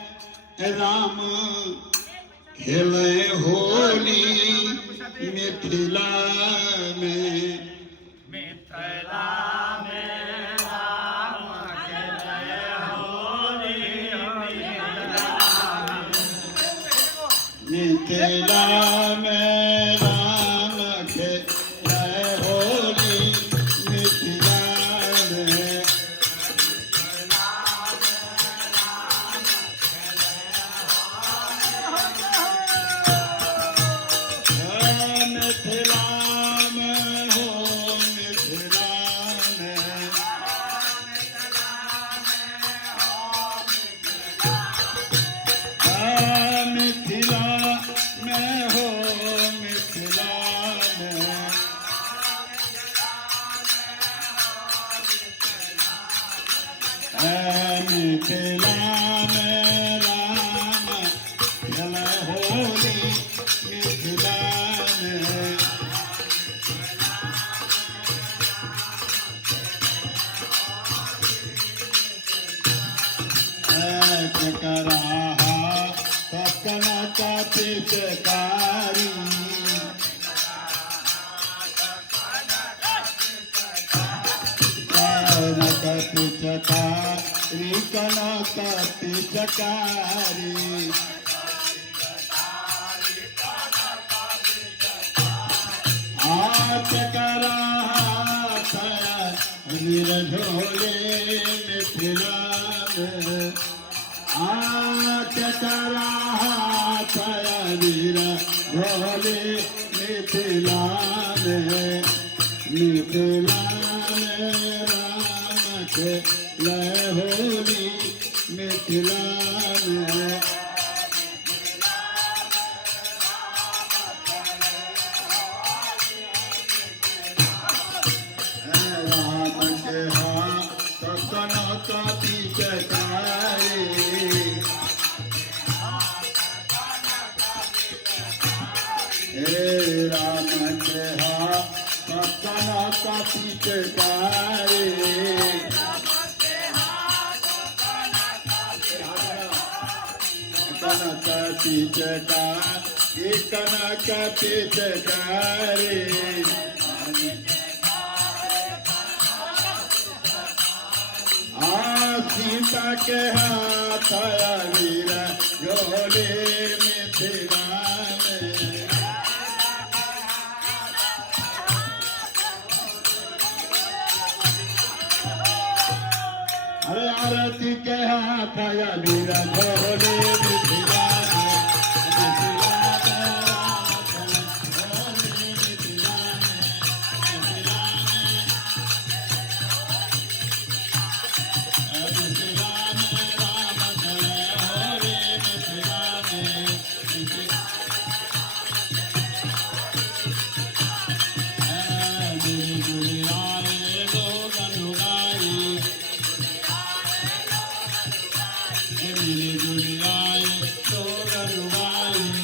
राम खेले होली मिथिला में। मिथिला में राम खेले होली मिथिला में राम खेले होली मिथिला में। मिथिला में हो मिथिला में। मिथिला में हो मिथिला में। मिथिला में राम खेले होली मिथिला में। टकराहा सपना का पिचकारी। कनक पिचकारी कनक पिचकारी। टकराहा वीर झोले मिथिला में। टकराहा वीर झोले मिथिला में। मिथिला में राम खेले होली मिथिला में। राम के हाथ कनक पिचकारी। राम के हाथ कनक पिचकारी। कनक पिचकारी कनक पिचकारी। सीता के हाथ वीर झोले मिथिला में। अरे आरती के हाथ वीर झोले मिथिला में। मिथिला में राम खेले होली मिथिला में। मिथिला में राम खेले होली मिथिला में। मिली जुली आए लोग अनुगाई। मिली जुली आए लोग अनुगाई।